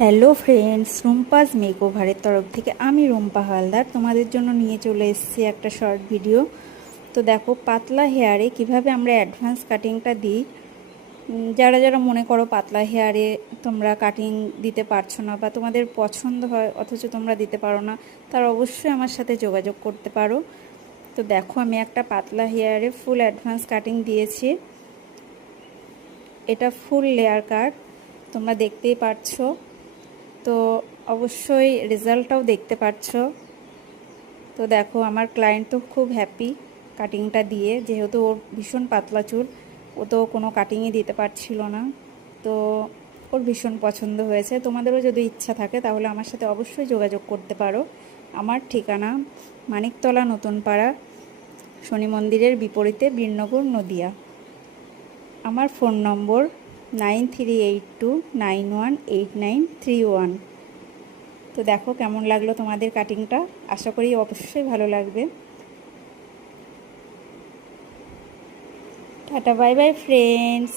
Hello friends, Rumpa's মেকওভারের তরফ থেকে আমি রুম্পা হালদার তোমাদের জন্য নিয়ে চলে এসেছি একটা শর্ট ভিডিও। তো দেখো, পাতলা হেয়ারে কিভাবে আমরা অ্যাডভান্স কাটিংটা দিই। যারা যারা মনে করো পাতলা হেয়ারে তোমরা কাটিং দিতে পারছো না বা তোমাদের পছন্দ হয় অথচ তোমরা দিতে পারো না, তারা অবশ্যই আমার সাথে যোগাযোগ করতে পারো। তো দেখো, আমি একটা পাতলা হেয়ারে ফুল অ্যাডভান্স কাটিং দিয়েছি। এটা ফুল লেয়ার কাট, তোমরা দেখতেই পারছো। তো অবশ্যই রেজাল্টটাও দেখতে পাচ্ছ। তো দেখো, আমার ক্লায়েন্ট তো খুব হ্যাপি কাটিংটা দিয়ে, যেহেতু ওর ভীষণ পাতলা চুল, ও তো কোনো কাটিংই দিতে পারছিল না। তো ওর ভীষণ পছন্দ হয়েছে। তোমাদেরও যদি ইচ্ছা থাকে তাহলে আমার সাথে অবশ্যই যোগাযোগ করতে পারো। আমার ঠিকানা মানিকতলা নতুনপাড়া, শনি মন্দিরের বিপরীতে, বীরনগর, নদিয়া। আমার ফোন নম্বর 9382918931। তো দেখো কেমন লাগলো তোমাদের কাটিংটা, আশা করি অবশ্যই ভালো লাগবে। Tata, bye bye friends.